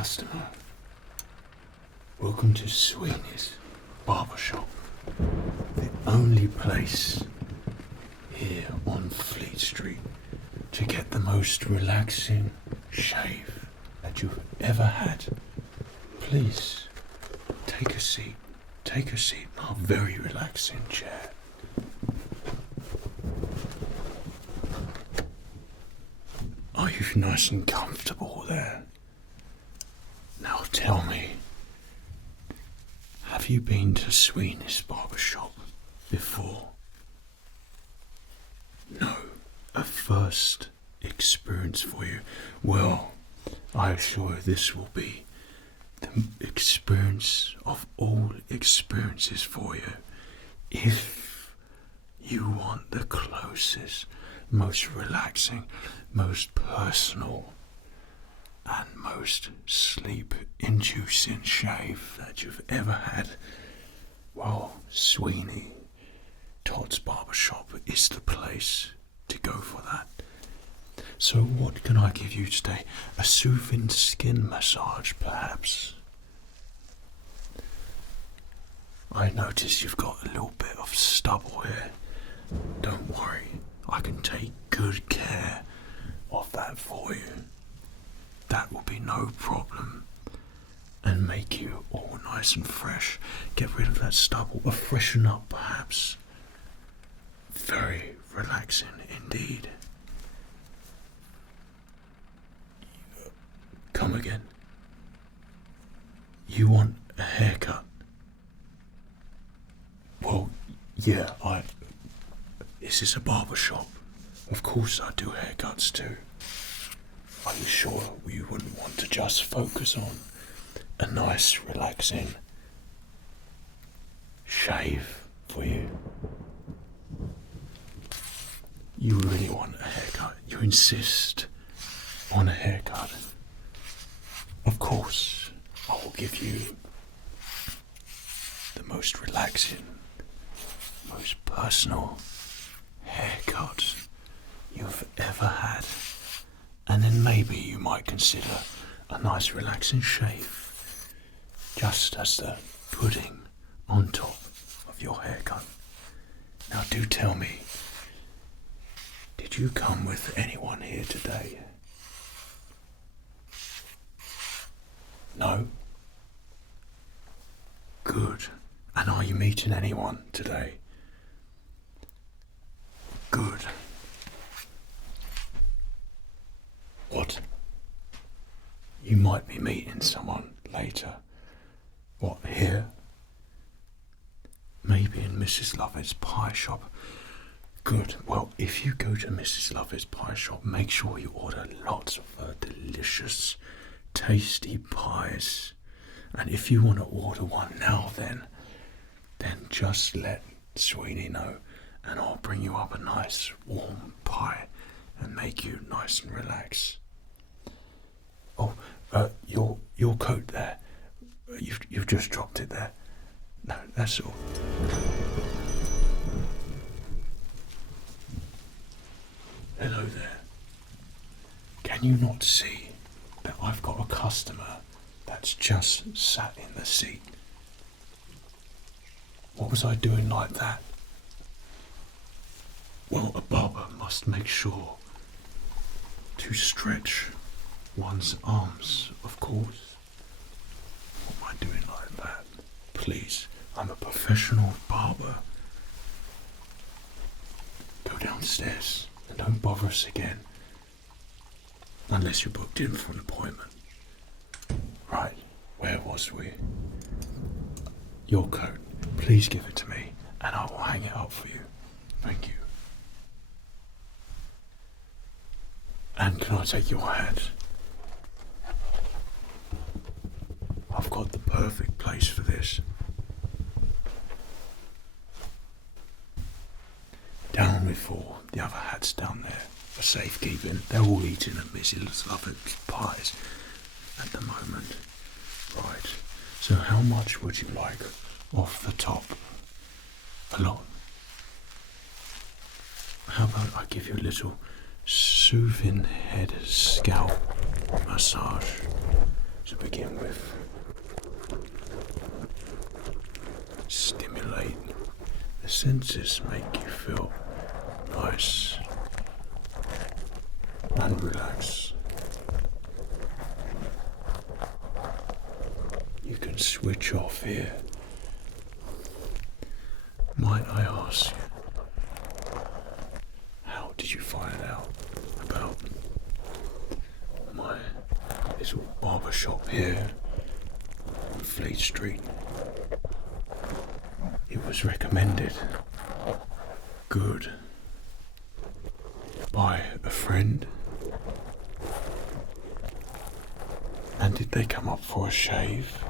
customer. Welcome to Sweeney's Barbershop, the only place here on Fleet Street to get the most relaxing shave that you've ever had. Please, take a seat. Take a seat in our very relaxing chair. Are you nice and comfortable there? Now tell me, have you been to Sweeney's Barbershop before? No, a first experience for you. Well, I assure you this will be the experience of all experiences for you. If you want the closest, most relaxing, most personal and most sleep-inducing shave that you've ever had, well, Sweeney Todd's Barbershop is the place to go for that. So what can I give you today? A soothing skin massage, perhaps? I notice you've got a little bit of stubble here. Don't worry, I can take good care of that for you. That will be no problem, and make you all nice and fresh. Get rid of that stubble, or freshen up perhaps. Very relaxing indeed. Come again. You want a haircut? Well, yeah, is this a barber shop? Of course I do haircuts too. Are you sure you wouldn't want to just focus on a nice, relaxing shave for you? You really want a haircut? You insist on a haircut? Of course, I will give you the most relaxing, most personal haircut you've ever had. And then maybe you might consider a nice relaxing shave, just as the pudding on top of your haircut. Now do tell me, did you come with anyone here today? No? Good. And are you meeting anyone today? Good. What? You might be meeting someone later. What, here? Maybe in Mrs. Lovett's pie shop. Good. Well, if you go to Mrs. Lovett's pie shop, make sure you order lots of her delicious, tasty pies. And if you want to order one now, then just let Sweeney know, and I'll bring you up a nice warm pie and make you nice and relaxed. Oh, your coat there. You've just dropped it there. No, that's all. Hello there. Can you not see that I've got a customer that's just sat in the seat? What was I doing like that? Well, a barber must make sure to stretch one's arms, of course. What am I doing like that? Please, I'm a professional barber. Go downstairs and don't bother us again. Unless you're booked in for an appointment. Right, where was we? Your coat. Please give it to me and I will hang it up for you. Thank you. And can I take your hat? I've got the perfect place for this. Down with all the other hats down there for safekeeping. They're all eating at Mrs. Lovett's pies at the moment. Right, so how much would you like off the top? A lot. How about I give you a little soothing head scalp massage? To begin with, stimulate the senses, make you feel nice and relaxed. You can switch off here. Might I ask, how did you find out about my little barbershop here on Fleet Street? It was recommended. Good. By a friend. And did they come up for a shave?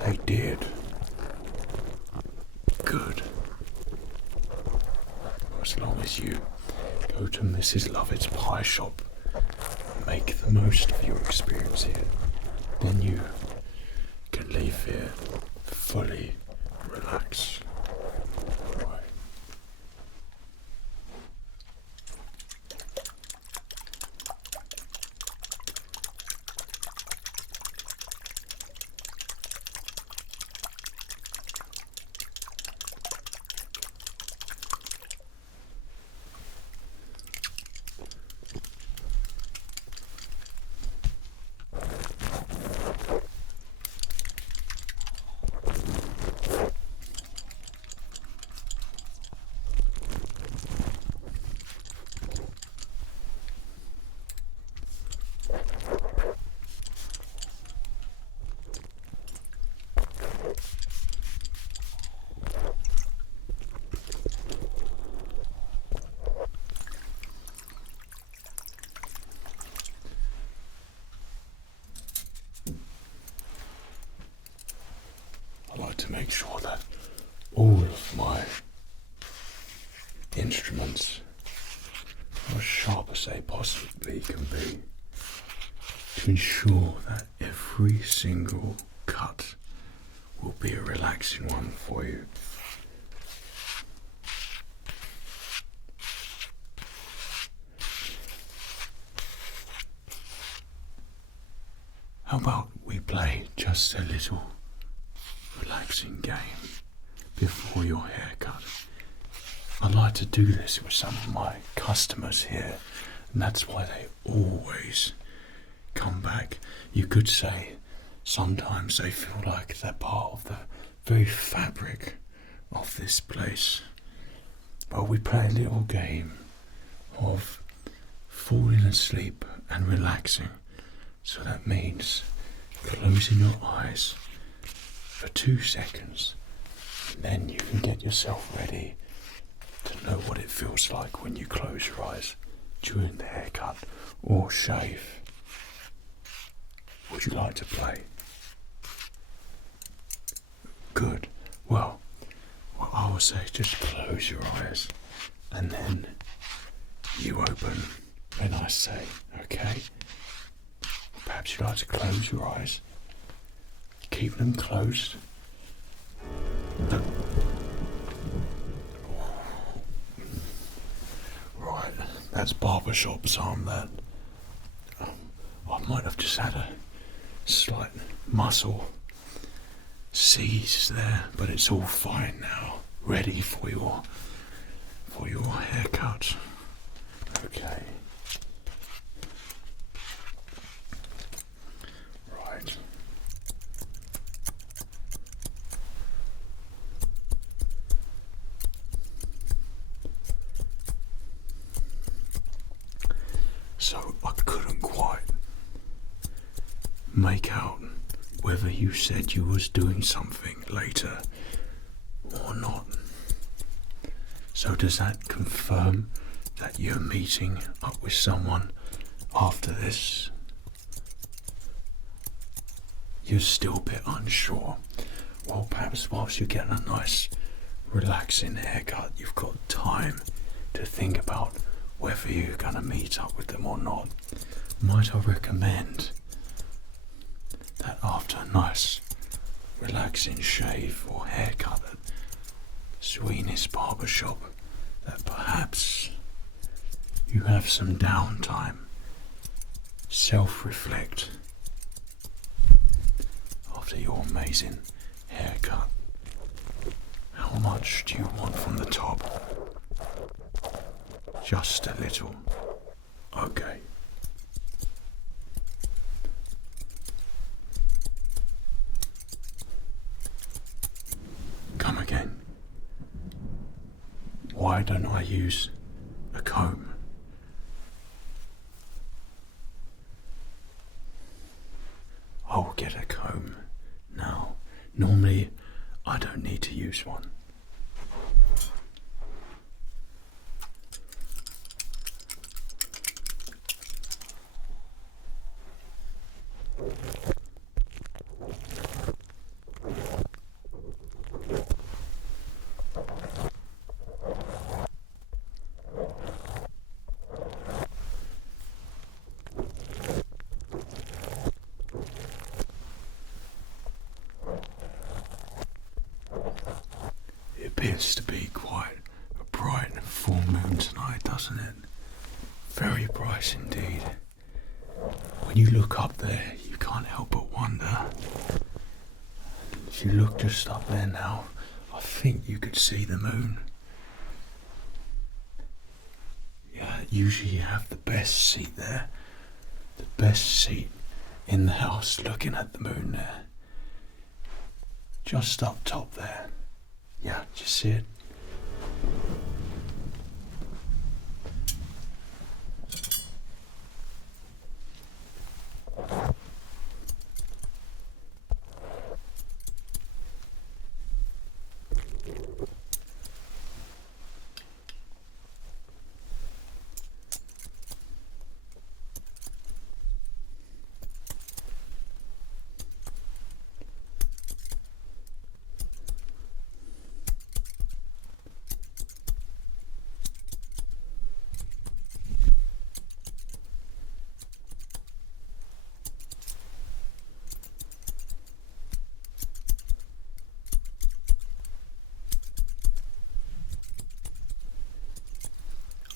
They did. Good. As long as you go to Mrs. Lovett's pie shop and make the most of your experience here, then you can leave here fully relaxed. Right. I like to make sure that all of my instruments are as sharp as they possibly can be, to ensure that every single cut will be a relaxing one for you. How about we play just a little relaxing game before your haircut? I like to do this with some of my customers here, and that's why they always come back. You could say sometimes they feel like they're part of the very fabric of this place. But we play a little game of falling asleep and relaxing. So that means closing your eyes for 2 seconds, and then you can get yourself ready to know what it feels like when you close your eyes during the haircut or shave. Would you like to play? Good. Well, what I will say, just close your eyes and then you open when I say, okay? Perhaps you'd like to close your eyes. Keep them closed. Right, that's barbershop's arm, that. I might have just had a slight muscle seize there, but it's all fine now. Ready for your haircut. Okay. Right. So I couldn't quite make out whether you said you was doing something later or not. So does that confirm that you're meeting up with someone after this? You're still a bit unsure. Well, perhaps whilst you're getting a nice relaxing haircut, you've got time to think about whether you're going to meet up with them or not. Might I recommend that after a nice relaxing shave or haircut at Sweeney's Barbershop, that perhaps you have some downtime self-reflect after your amazing haircut. How much do you want from the top? Just a little. Okay. Come again. Why don't I use a comb? I'll get a comb now. Normally, I don't need to use one. It appears to be quite a bright full moon tonight, doesn't it? Very bright indeed. When you look up there, you can't help but wonder. If you look just up there now, I think you could see the moon. Yeah, usually you have the best seat there. The best seat in the house looking at the moon there. Just up top there. Yeah, do you see it?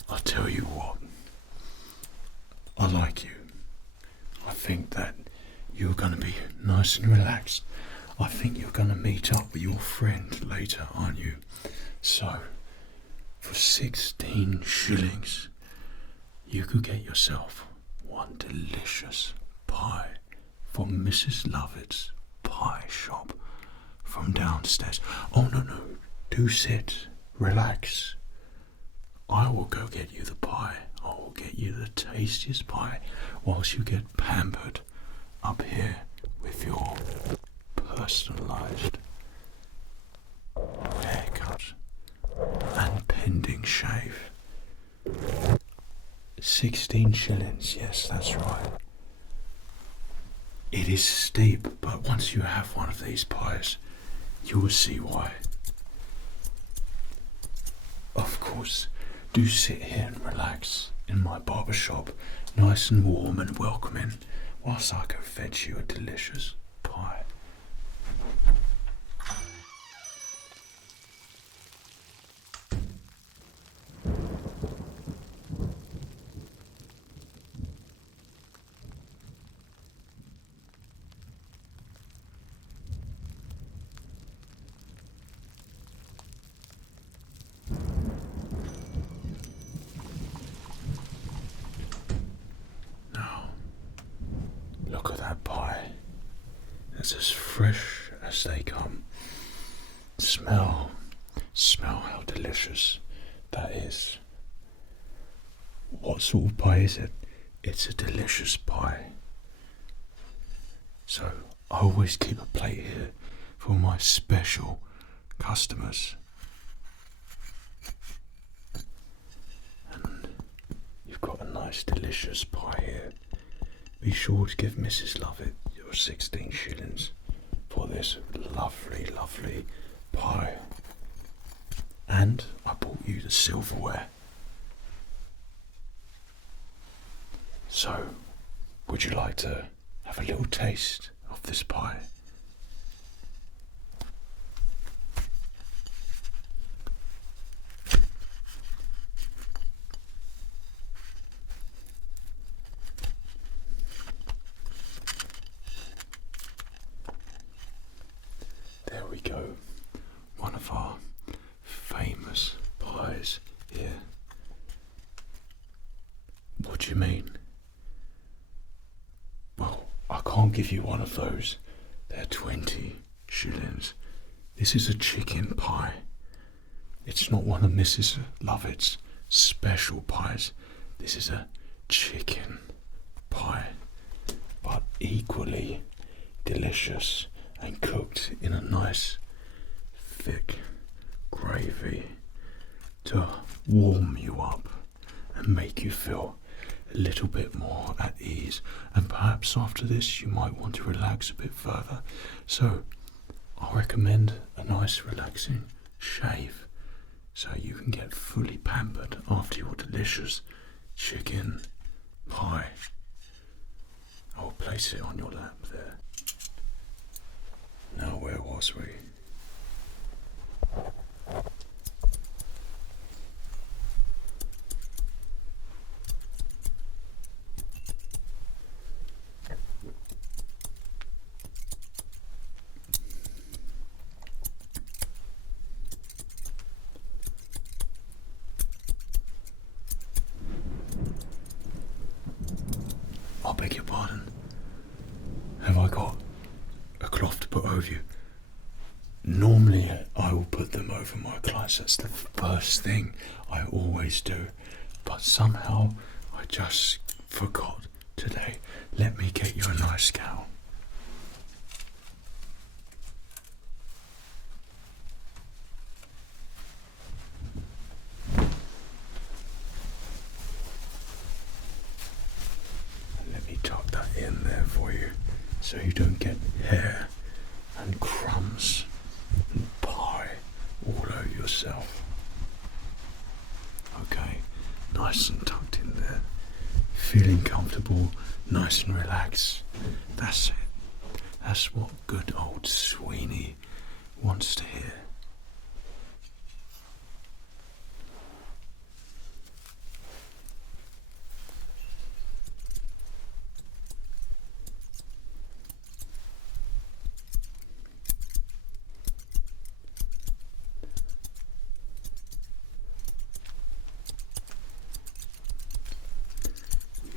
I tell you what, I like you. I think that you're going to be nice and relaxed. I think you're going to meet up with your friend later, aren't you? So, for 16 shillings, you could get yourself one delicious pie from Mrs. Lovett's pie shop from downstairs. Oh, no, do sit, relax. I will go get you the pie. I will get you the tastiest pie whilst you get pampered up here with your personalised haircut and pending shave. 16 shillings, yes, that's right. It is steep, but once you have one of these pies, you will see why. Of course, do sit here and relax in my barber shop, nice and warm and welcoming, whilst I go fetch you a delicious pie. Look at that pie. It's as fresh as they come. Smell how delicious that is. What sort of pie is it? It's a delicious pie. So I always keep a plate here for my special customers. And you've got a nice delicious pie here. Be sure to give Mrs. Lovett your 16 shillings for this lovely, lovely pie. And I bought you the silverware. So, would you like to have a little taste of this pie? do you mean? Well, I can't give you one of those. They're 20 shillings. This is a chicken pie. It's not one of Mrs. Lovett's special pies. This is a chicken pie, but equally delicious and cooked in a nice thick gravy to warm you up and make you feel a little bit more at ease. And perhaps after this you might want to relax a bit further. So I recommend a nice relaxing shave so you can get fully pampered after your delicious chicken pie. I'll place it on your lap there. Now, where was we? I beg your pardon. Have I got a cloth to put over you? Normally I will put them over my clients. That's the first thing I always do. But somehow I just forgot today. Let me get you a nice gown. Let me tuck that in there for you so you don't get hair and crumbs and pie all over yourself. Okay, nice and tucked in there. Feeling comfortable, nice and relaxed. That's it. That's what good old Sweeney wants to hear.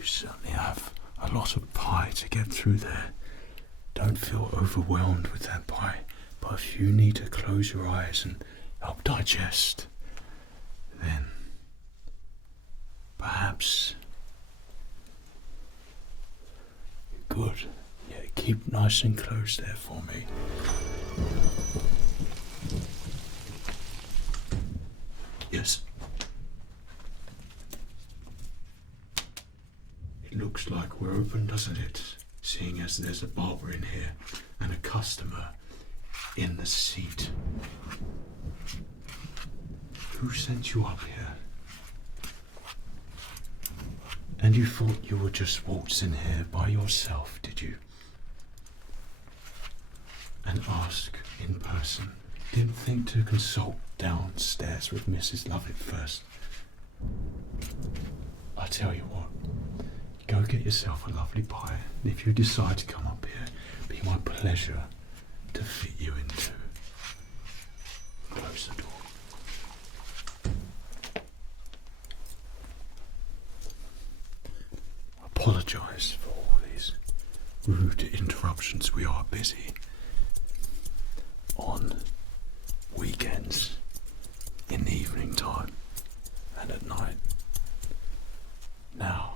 Certainly have a lot of pie to get through there. Don't feel overwhelmed with that pie, but if you need to close your eyes and help digest, then perhaps good. Yeah, keep nice and close there for me. Yes. Looks like we're open, doesn't it? Seeing as there's a barber in here and a customer in the seat. Who sent you up here? And you thought you would just waltz in here by yourself, did you? And ask in person. Didn't think to consult downstairs with Mrs. Lovett first. I tell you what. Go get yourself a lovely pie, and if you decide to come up here, it'll be my pleasure to fit you into. Close the door. Apologise for all these rude interruptions. We are busy on weekends, in the evening time, and at night. Now,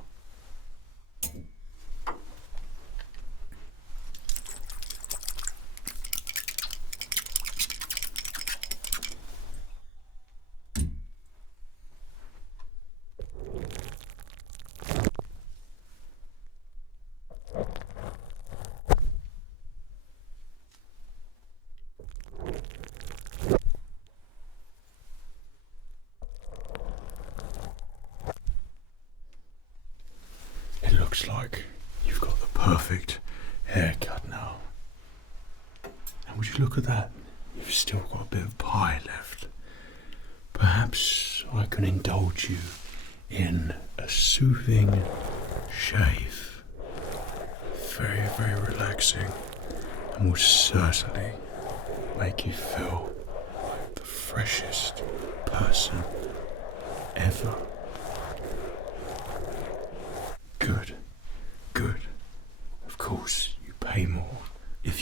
looks like you've got the perfect haircut now. And would you look at that? You've still got a bit of pie left. Perhaps I can indulge you in a soothing shave. Very, very relaxing, and will certainly make you feel like the freshest person ever.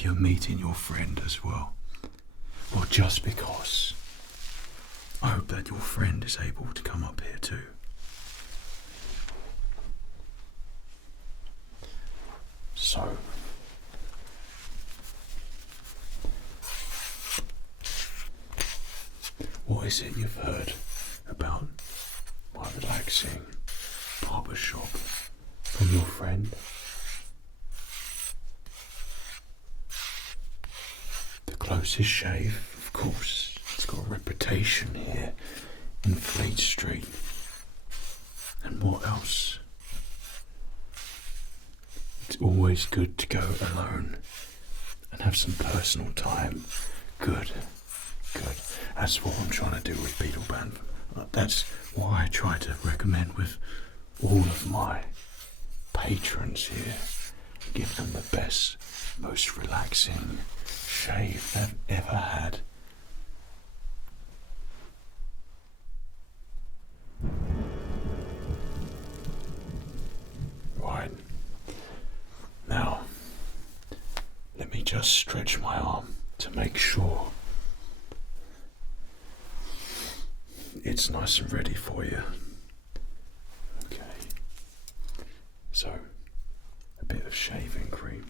you're meeting your friend as well. Or just because. I hope that your friend is able to come up here too. So, what is it you've heard about my relaxing barbershop from your friend? The closest shave, of course. It's got a reputation here in Fleet Street. And what else? It's always good to go alone and have some personal time. Good. That's what I'm trying to do with Beetle Band. That's why I try to recommend with all of my patrons here. Give them the best, most relaxing shave they've ever had. Right. Now, let me just stretch my arm to make sure it's nice and ready for you. Okay. So, a bit of shaving cream.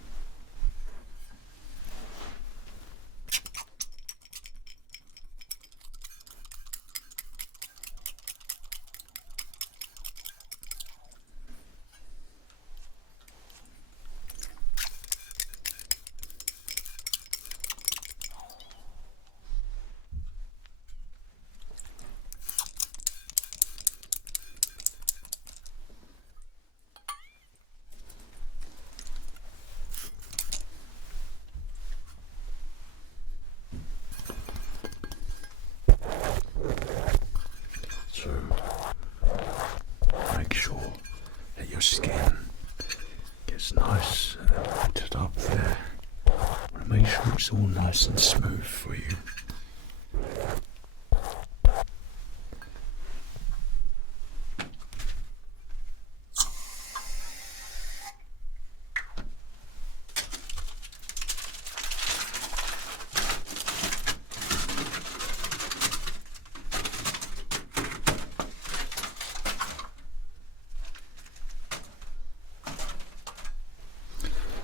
So, make sure that your skin gets nice and altered up there. I want to make sure it's all nice and smooth for you.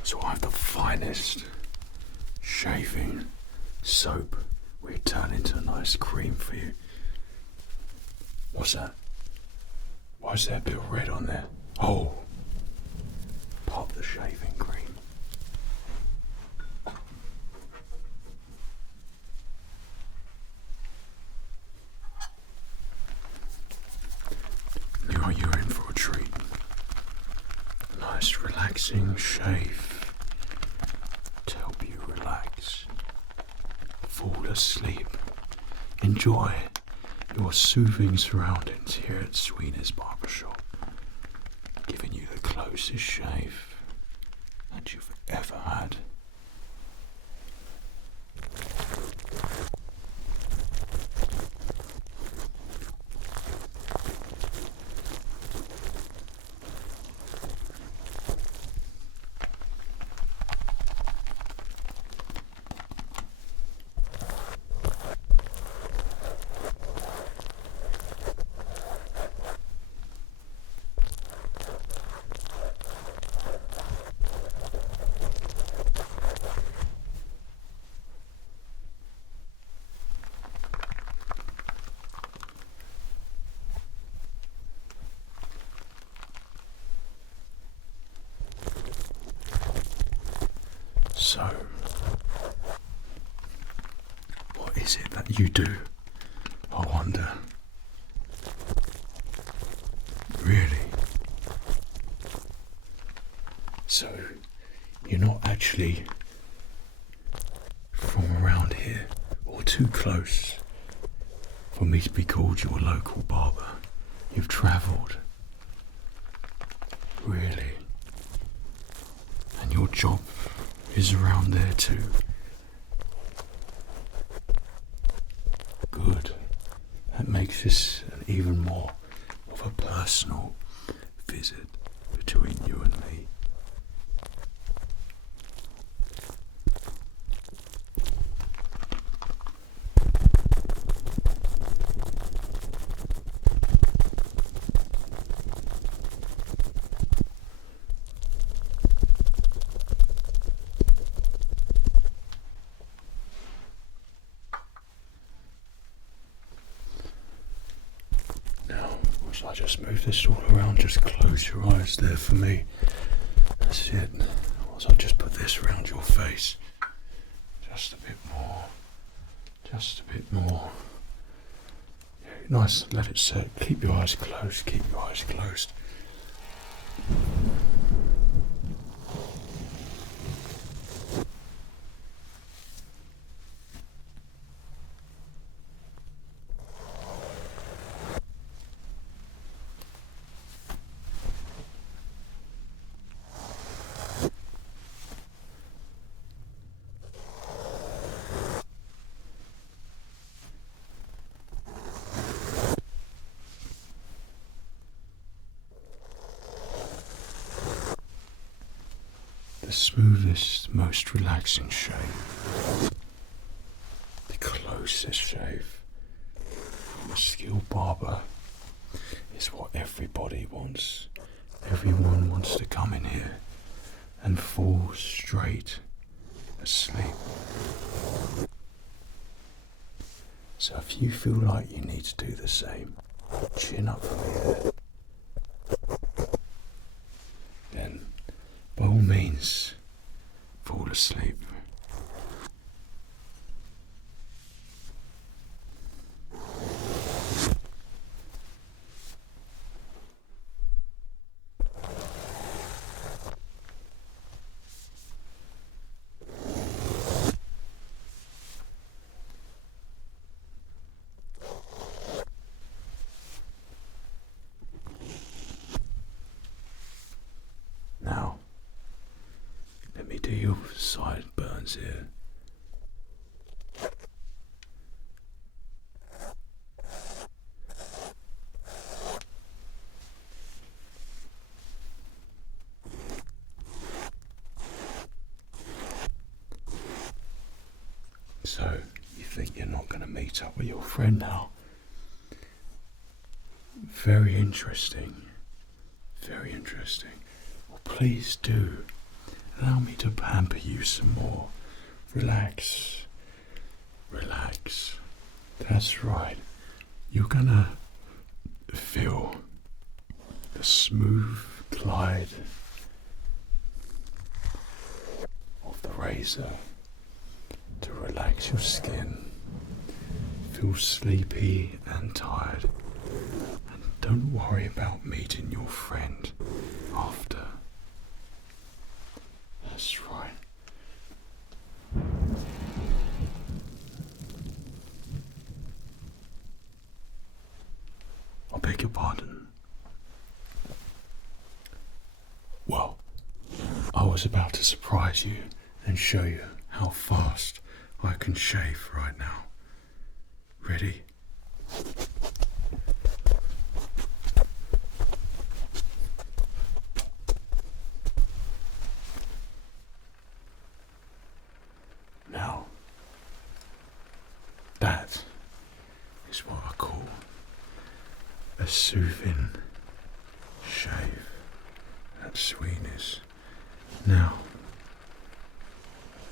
So I have the finest shaving soap. We turn into a nice cream for you. What's that? Why is there a bit of red on there? Oh, pop the shaving cream. You're in for a treat. Nice relaxing shave to help you relax, fall asleep, enjoy your soothing surroundings here at Sweeney's Barbershop, giving you the closest shave that you've ever had. So, what is it that you do? I wonder. Really? So, you're not actually from around here or too close for me to be called your local barber. You've travelled. Really? And your job is around there too. Good. That makes this an even more of a personal visit between you and me. So I just move this all around. Just close your eyes there for me. That's it. So I'll just put this around your face. Just a bit more. Just a bit more. Yeah, nice. Let it set. Keep your eyes closed. Keep your eyes closed. The smoothest, most relaxing shave, the closest shave from a skilled barber is what everybody wants. Everyone wants to come in here and fall straight asleep. So if you feel like you need to do the same, chin up from here, then by all means, fall asleep. Now, let me do your sideburns here. So, you think you're not going to meet up with your friend now? Very interesting. Very interesting. Well, please do. Allow me to pamper you some more. Relax. Relax. That's right. You're gonna feel the smooth glide of the razor to relax your skin. Feel sleepy and tired. And don't worry about meeting your friend after. That's right. I beg your pardon. Well, I was about to surprise you and show you how fast I can shave right now. Ready? Now, that is what I call a soothing shave at Sweeney's. Now,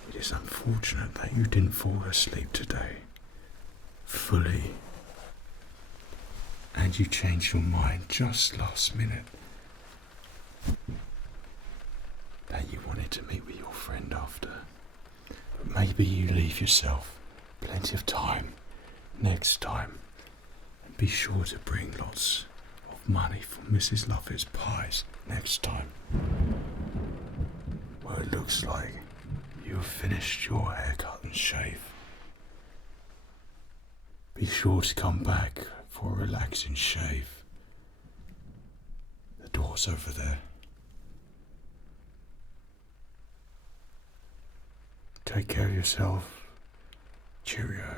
it is unfortunate that you didn't fall asleep today fully, and you changed your mind just last minute that you wanted to meet with your friend after. But maybe you leave yourself plenty of time next time, and be sure to bring lots of money for Mrs. Lovett's pies next time. Well, it looks like you have finished your haircut and shave. Be sure to come back for a relaxing shave. The door's over there. Take care of yourself. Cheerio.